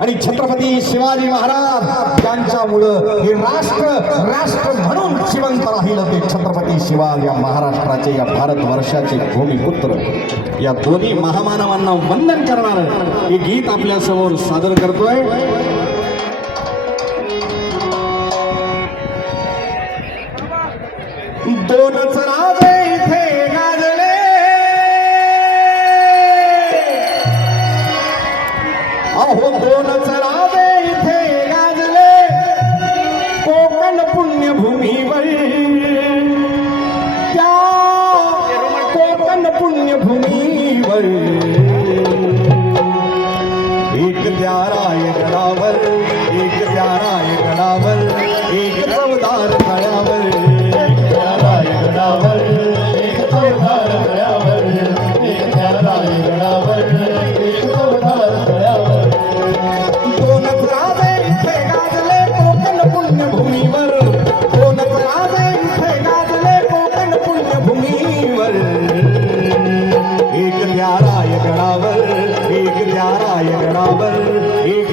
आणि छत्रपती शिवाजी महाराज यांच्यामुळं हे राष्ट्र राष्ट्र म्हणून जिवंत राहिलं ते छत्रपती शिवाजी या महाराष्ट्राचे या भारत वर्षाचे भूमिपुत्र. या दोन्ही महामानवांना वंदन करणार हे गीत आपल्यासमोर सादर करतोय. दोनच राजे अहो दोन राजे इथे गाजले. कोकण पुण्यभूमीवर. त्या कोकण पुण्यभूमीवर. एक त्या रायगडावर एक त्या रायगडावर एक चवदार तळ्यावर एक त्या रायगडावर एक चवदार तळ्यावर एक त्या रायगडावर. त्या रायगडावर एक त्या रायगडावर एक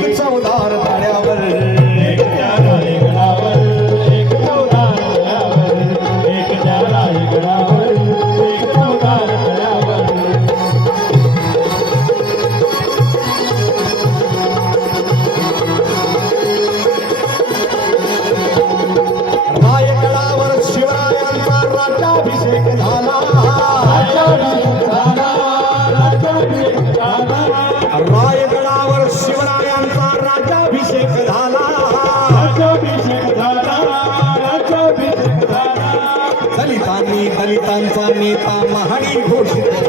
Oh, shit.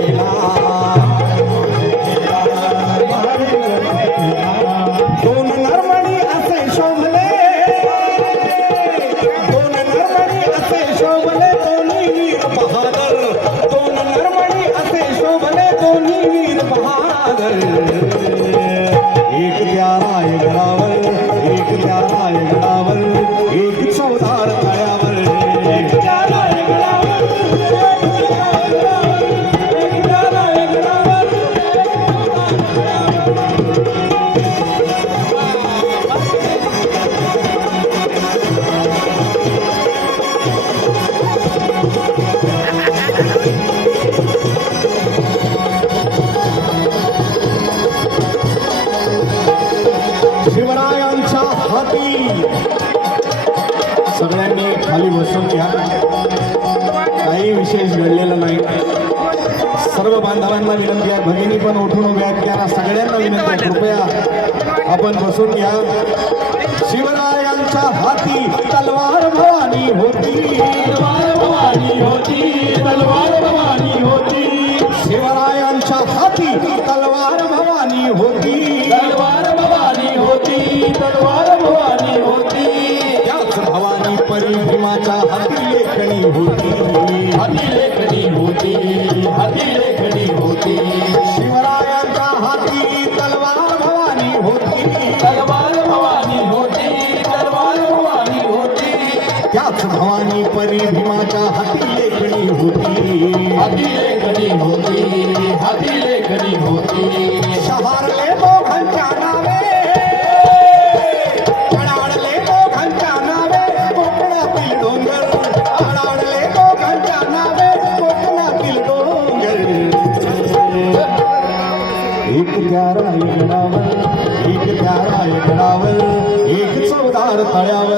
विशेष घडलेलं नाही. सर्व बांधवांना विनंती आहे भगिनी पण उठून उभ्या आहेत. त्यांना सगळ्यांना विनंती आहे. कृपया आपण बसून घ्या. शिवरायांच्या हाती तलवार भवानी होती. तलवार भवानी होती तलवार भवानी होती शिवरायांच्या हाती तलवार भवानी होती तलवार भवानी होती तलवार भवानी होती. त्याच भवानी परी भीमाच्या हाती लेखणी हाती. परी भीमाच्या हाती लेखणी होती. हाती लेखणी होती हाती लेखणी होती. शहारले दोघांच्या नावे. अडाडले दोघांच्या नावे कोकणातील डोंगर. अडाडले दोघांच्या नावे कोकणातील डोंगर. एक त्या रायगडावर एक त्या रायगडावर एक चौदार तळ्यावर.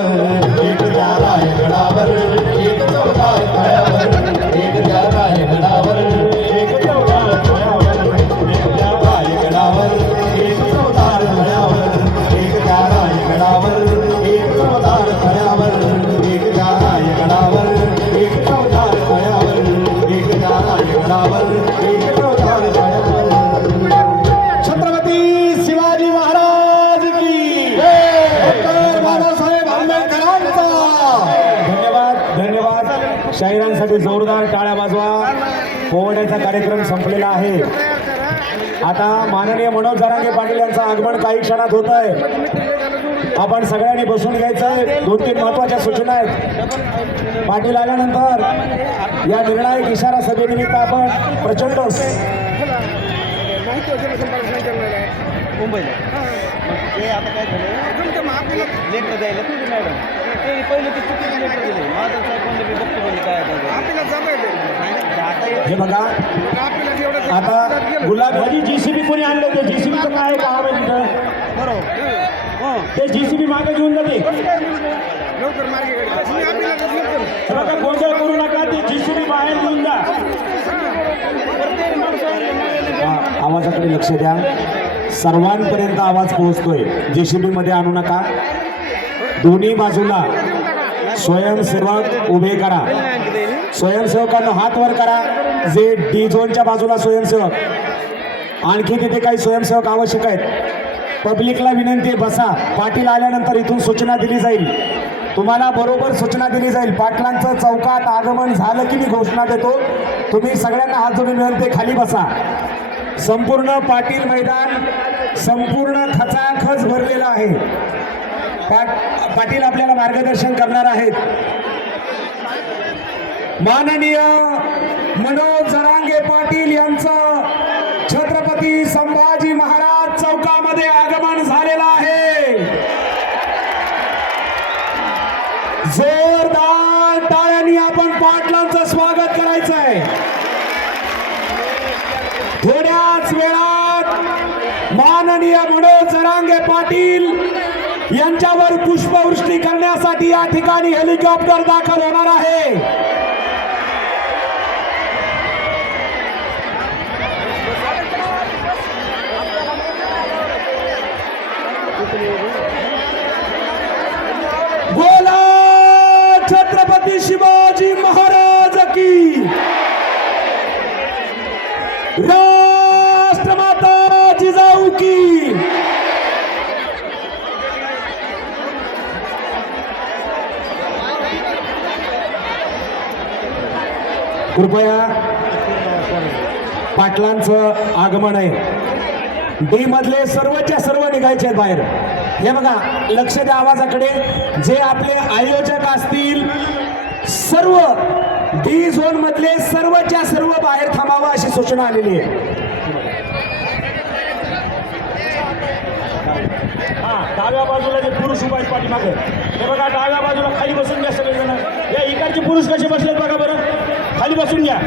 धन्यवाद धन्यवाद. शाहिरांसाठी जोरदार टाळ्या वाजवा. पोहण्याचा कार्यक्रम संपलेला आहे. आता माननीय मनोज जरांगे पाटील यांचं आगमन काही क्षणात होत आहे. आपण सगळ्यांनी बसून घ्यायचंय दोन तीन महत्त्वाच्या सूचना आहेत. पाटील आल्यानंतर या निर्णायक इशारा सभेनिमित्त आपण प्रचंड मुंबईला. काय पहिले ते दिले माझं साहेब म्हणले मी बघतो म्हणजे काय हे- बघा. आता गुलाबी जीसीबी कोणी आणलं ते जीसीबीचं काय आहे का हवं आहे तिथं बरोबर. हो. ते जीसीबी मागे घेऊन जाते गोंधळ करू नका ते जीसीबी बाहेर घेऊन जा. आवाजाकडे लक्ष द्या. सर्वांपर्यंत आवाज पोहोचतोय. जेसीबी मध्ये आणू नका. दोन्ही बाजूला स्वयंसेवक उभे करा. स्वयंसेवकांना हात वर करा. जे डी झोनच्या बाजूला स्वयंसेवक आणखी तिथे काही स्वयंसेवक आवश्यक आहेत. पब्लिकला विनंती आहे बसा. पाटील आल्यानंतर इथून सूचना दिली जाईल. तुम्हाला बरोबर सूचना दिली जाईल. पाटलांचं चौकात आगमन झालं की मी घोषणा देतो. तुम्ही सगळ्यांना हात जोडून विनंती खाली बसा. संपूर्ण पाटील मैदान संपूर्ण खचाखच भरलेलं आहे. पाट पाटील आपल्याला मार्गदर्शन करणार आहेत. माननीय मनोज जरांगे पाटील यांचं छत्रपती संभाजी महाराज चौकामध्ये आगमन झालेलं आहे. जोरदार टाळ्यांनी आपण पाटलांचं स्वागत करायचं आहे थोड्याच वेळात माननीय मनोज जरांगे पाटील यांच्यावर पुष्पवृष्टी करण्यासाठी या ठिकाणी हेलिकॉप्टर दाखल होणार आहे. बोला छत्रपती शिवाजी महाराज की राष्ट्रमाता जिजाऊ की कृपया पाटलांचं आगमन आहे. डी मधले सर्वच्या सर्व निघायचे आहेत बाहेर. हे बघा लक्ष द्या आवाजाकडे. जे आपले आयोजक असतील सर्व डी झोन मधले सर्वच्या सर्व बाहेर थांबावं अशी सूचना आलेली आहे. डाव्या बाजूला जे पुरुष उभा आहेत पाठीमागे. हे बघा डाव्या बाजूला खाली बसून घ्या सगळेजण. या इकडचे पुरुष कसे बसलेत बघा बरं. खाली बसून घ्या.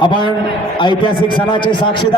आपण ऐतिहासिक सणाचे साक्षीदार